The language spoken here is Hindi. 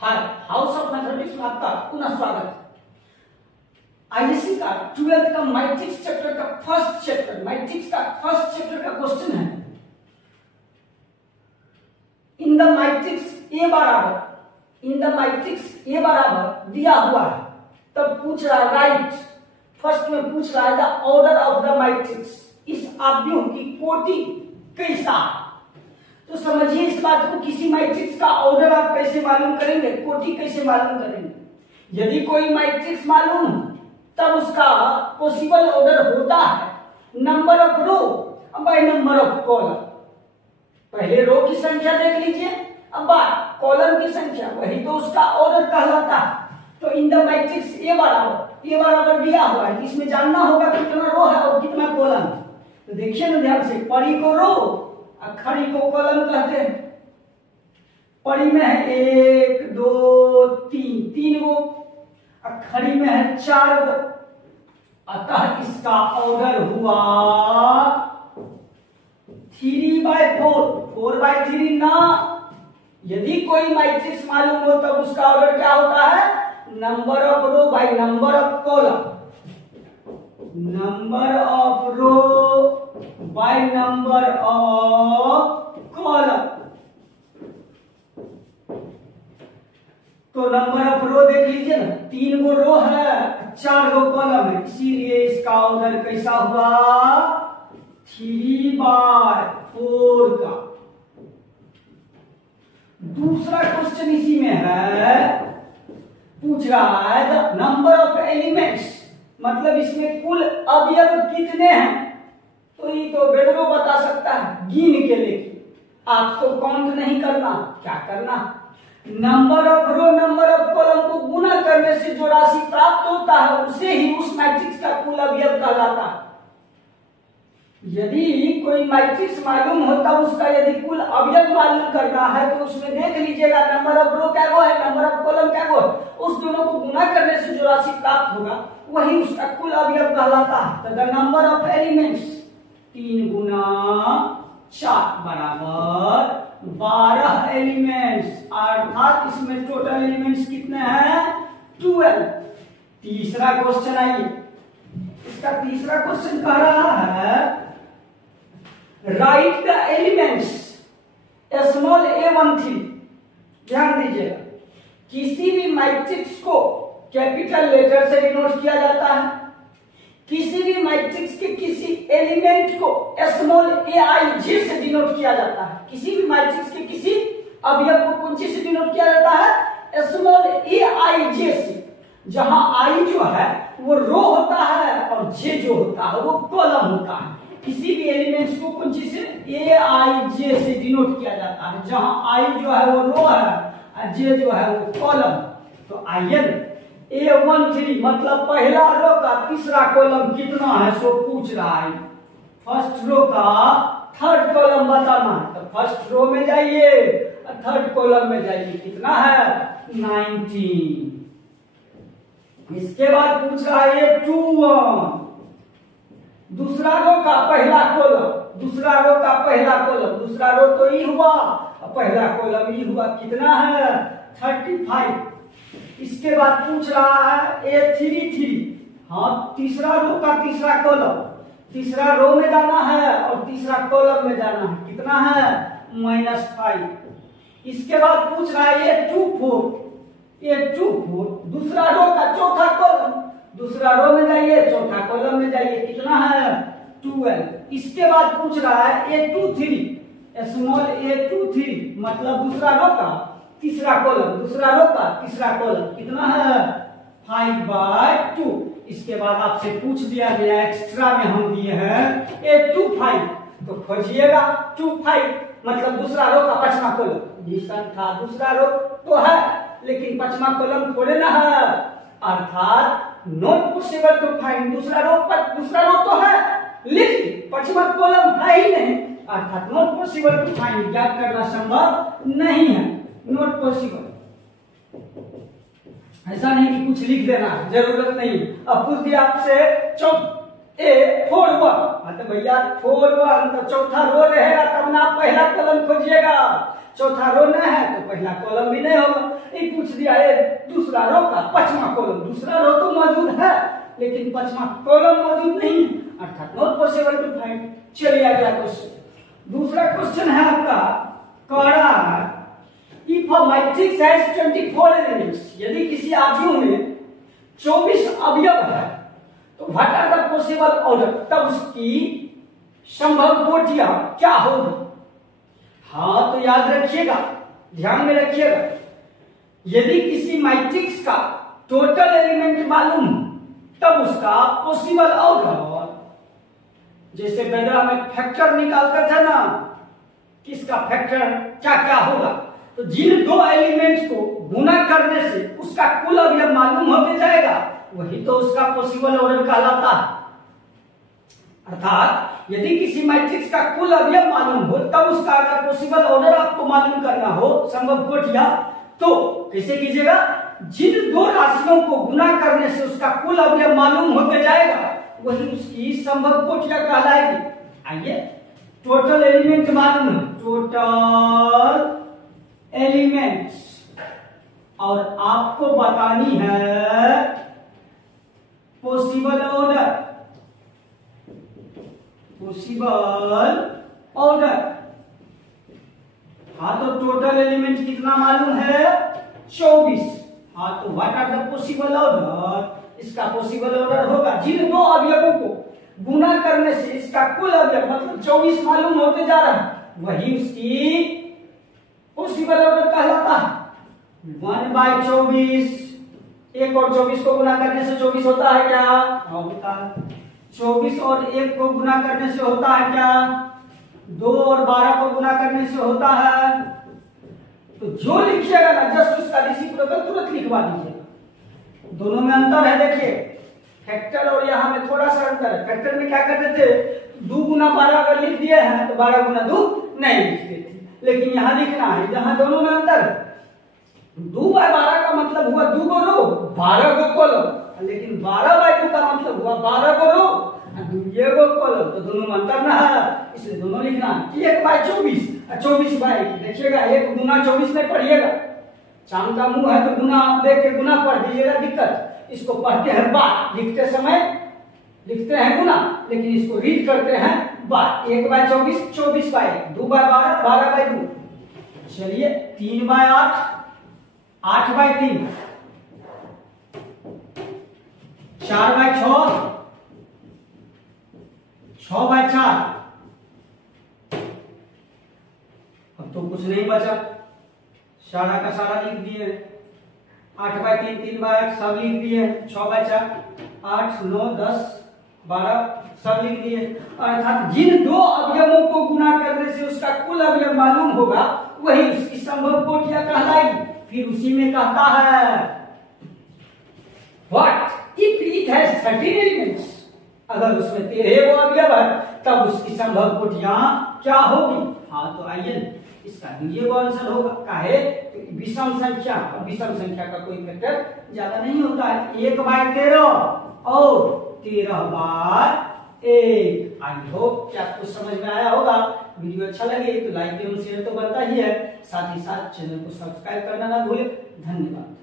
हाय, हाउस ऑफ मैथमेटिक्स में आपका पुनः स्वागत। आईएससी का 12th का मैट्रिक्स चैप्टर का फर्स्ट चैप्टर का क्वेश्चन है। इन द मैट्रिक्स ए बराबर दिया हुआ है, तब पूछ रहा है राइट। फर्स्ट में पूछ रहा है the order of the matrix, इस अवयव की कोटि कैसा। तो समझिए इस बात को, किसी मैट्रिक्स का ऑर्डर आप कैसे मालूम करेंगे, कोटि कैसे मालूम करेंगे। यदि कोई मैट्रिक्स मालूम तब उसका पॉसिबल ऑर्डर होता है number of row by number of column. पहले रो की संख्या देख लीजिए, अब बाय कॉलम की संख्या, वही तो उसका ऑर्डर कहलाता है। तो इन द मैट्रिक्स ए बराबर दिया हुआ है, इसमें जानना होगा कितना रो है और कितना कॉलम है। तो देखिए ना ध्यान से, पड़ी को रो और खड़ी को कॉलम कहते हैं। पड़ी में है 1 2 3 गो, और खड़ी में है 4 गो, अतः इसका ऑर्डर हुआ 3/4, 4/3 ना। यदि कोई मैट्रिक्स मालूम हो तब उसका ऑर्डर क्या होता है, number of row by number of column, number of row by number of column. तो नंबर ऑफ रो देख लीजिए ना, 3 गो रो है, 4 गो कॉलम है, इसीलिए इसका ऑर्डर कैसा हुआ 3/4 का। दूसरा क्वेश्चन इसी में है, पूछ रहा है द नंबर ऑफ एलिमेंट्स, मतलब इसमें कुल अवयव कितने हैं। तो ये तो बेदरो बता सकता है गिन के, लेकिन आपको काउंट नहीं करना। क्या करना, number of row number of column को गुना करने से जो राशि प्राप्त होता है उसे ही उस मैट्रिक्स का कुल अवयव कहलाता है। यदि कोई मैट्रिक्स मालूम होता उसका यदि कुल अवयव मालूम करना है तो उसमें देख लीजिएगा नंबर ऑफ रो क्या गो है, नंबर ऑफ कॉलम क्या गो, उस दोनों को गुना करने से जो राशि प्राप्त होगा वही उसका कुल अवयव कहलाता है। तो द नंबर ऑफ एलिमेंट्स 3 × 4 बराबर 12 एलिमेंट्स, अर्थात इसमें टोटल एलिमेंट्स कितने हैं 12। तीसरा क्वेश्चन आइए, इसका तीसरा क्वेश्चन कह रहा है right the elements small a13। ध्यान दीजिएगा, किसी भी मैट्रिक्स को कैपिटल लेटर से डिनोट किया जाता है, किसी भी मैट्रिक्स के किसी एलिमेंट को स्मॉल aij से डिनोट किया जाता है। किसी भी मैट्रिक्स के किसी अवयव को कौन चीज से डिनोट किया जाता है, स्मॉल aij से, जहां i जो है वो रो होता है और j जो होता है वो कॉलम होता है। किसी भी एलिमेंट्स को कौन चीज से aij से डिनोट किया जाता है, जहां i जो है वो रो है और j जो है वो कॉलम। तो आइए A13 मतलब पहला रो का तीसरा कॉलम कितना है सो पूछ रहा है। फर्स्ट रो का थर्ड कॉलम बताना है, तो फर्स्ट रो में जाइए और थर्ड कॉलम में जाइए, कितना है 19। इसके बाद पूछ रहा है 21, दूसरा रो का पहला कॉलम, दूसरा रो का पहला कॉलम, दूसरा रो तो ई हुआ और पहला कॉलम ई हुआ, कितना है 35। इसके बाद पूछ रहा है A33, हाँ तीसरा रो का तीसरा कॉलम, तीसरा रो में जाना है और तीसरा कॉलम में जाना है, कितना है -5। इसके बाद पूछ रहा है A24, दूसरा रो का चौथा कॉलम, दूसरा रो में जाइए चौथा कॉलम में जाइए, कितना है 12। इसके बाद पूछ रहा है A23, स्मॉल a23 मतलब दूसरा रो का तीसरा कॉलम, दूसरा रो का तीसरा कॉलम, कितना है 5/2। इसके बाद आपसे पूछ दिया गया एक्स्ट्रा में हम दिए हैं A25, तो खोजिएगा 25 मतलब दूसरा रो का पांचवा कॉलम। निशान था दूसरा रो तो है लेकिन पांचवा कॉलम थोड़े ना है, अर्थात नॉट पॉसिबल टू फाइंड। दूसरा रो तो है लेकिन पांचवा कॉलम है ही नहीं, अर्थात नॉट पॉसिबल टू फाइंड, ज्ञात करना संभव नहीं है, नॉट पॉसिबल। ऐसा नहीं कि कुछ लिख देना, जरूरत नहीं। अब पूछ दिया आपसे ए 4 1, तो भैया 4 1 तो चौथा रो रहेगा, तब ना पहला कॉलम खोजिएगा। चौथा रो नहीं है तो पहला कॉलम भी नहीं होगा। ये पूछ दिया है दूसरा रो का पांचवा कॉलम, दूसरा रो तो मौजूद है लेकिन पांचवा कॉलम मौजूद नहीं है, अर्थात नॉट पॉसिबल टू फाइंड। चलिए अगला क्वेश्चन। दूसरा क्वेश्चन है आपका कड़ा, if a matrix has 24 elements, यदि किसी आव्यूह में 24 अवयव है तो what are the possible order, तब उसकी संभव कोटियां क्या होगी। हाँ तो याद रखिएगा, ध्यान में रखिएगा, यदि किसी मैट्रिक्स का टोटल एलिमेंट मालूम तब उसका पॉसिबल ऑर्डर, जैसे पहले में फैक्टर निकालते थे ना, किसका फैक्टर क्या क्या होगा, तो जिन दो एलिमेंट्स को गुना करने से उसका कुल अवयव मालूम होते जाएगा, वही तो उसका पॉसिबल ऑर्डर कहलाता है। अर्थात यदि किसी मैट्रिक्स का कुल अवयव मालूम हो तब उसका अगर पॉसिबल ऑर्डर आपको मालूम करना हो, संभव कोटियां, तो कैसे कीजिएगा, जिन दो राशियों को गुना करने से उसका कुल अवयव मालूम होते जाएगा वही उसकी संभव कोटियां कहलाएगी। आइए टोटल एलिमेंट मालूम है, टोटल एलिमेंट्स, और आपको बतानी है पॉसिबल ऑर्डर, पॉसिबल ऑर्डर। हाँ तो टोटल एलिमेंट कितना मालूम है, 24। हाँ तो what are the possible order, इसका पॉसिबल ऑर्डर होगा जिन दो अवयवों को गुना करने से इसका कुल अवयव मतलब 24 मालूम होते जा रहा है, वही उसकी पॉसिबल ऑर्डर कहलाता है। 1/24, 1 और 24 को गुना करने से 24 होता है क्या, होता है। 24 और 1 को गुना करने से होता है क्या, 2 और 12 को गुना करने से होता है। तो जो लिखिएगा ना जस्ट उसका रेसिप्रोकल तुरंत लिखवा दीजिएगा। दोनों में अंतर है, देखिए फैक्टर और यहाँ में थोड़ा सा अंतर है। फैक्टर में क्या करते थे, 2 गुना 12 अगर लिख दिए हैं तो 12 गुना 2 नहीं लिखते थे, लेकिन यहाँ लिखना है, जहां दोनों में अंतर है। 2/12 का मतलब हुआ 2 गो रो 12 गो कॉलम, लेकिन 12/2 का मतलब हुआ 12 गो रो 2 गो कॉलम, तो दोनों में अंतर ना है, इसलिए दोनों लिखना है। 1/24 और 24/1, देखिएगा 1 गुना 24 में पढ़िएगा, चांद का मुंह है तो गुना देख के गुना पढ़ दीजिएगा, दिक्कत। इसको पढ़ते हैं बार, लिखते समय लिखते हैं गुना, लेकिन इसको रीड करते हैं बार। 1/24 24/1, 2/12 12/2। चलिए 3/8 8/3, 4/6 6/4। अब तो कुछ नहीं बचा, सारा का सारा लिख दिए। 8/3 3/8 सब लिख दिए, 6/4 8 9 10 12 सब लिख दिए। अर्थात जिन दो अवयवों को गुना करने से उसका कुल अवयव मालूम होगा वही उसकी संभव कोटियां कहलाएगी। फिर उसी में कहता है what if it has 13 elements, अगर उसमें 13 अवयव है तब उसकी संभव कोटियां क्या होगी। हाँ तो आइए इसका दीजिए आंसर होगा, काहे विषम संख्या, और विषम संख्या का कोई फैक्टर ज्यादा नहीं होता है। 1/13 और 13/1। आई होप कि आपको समझ में आया होगा। वीडियो अच्छा लगे तो लाइक एवं शेयर तो बनता ही है, साथ ही साथ चैनल को सब्सक्राइब करना ना भूले। धन्यवाद।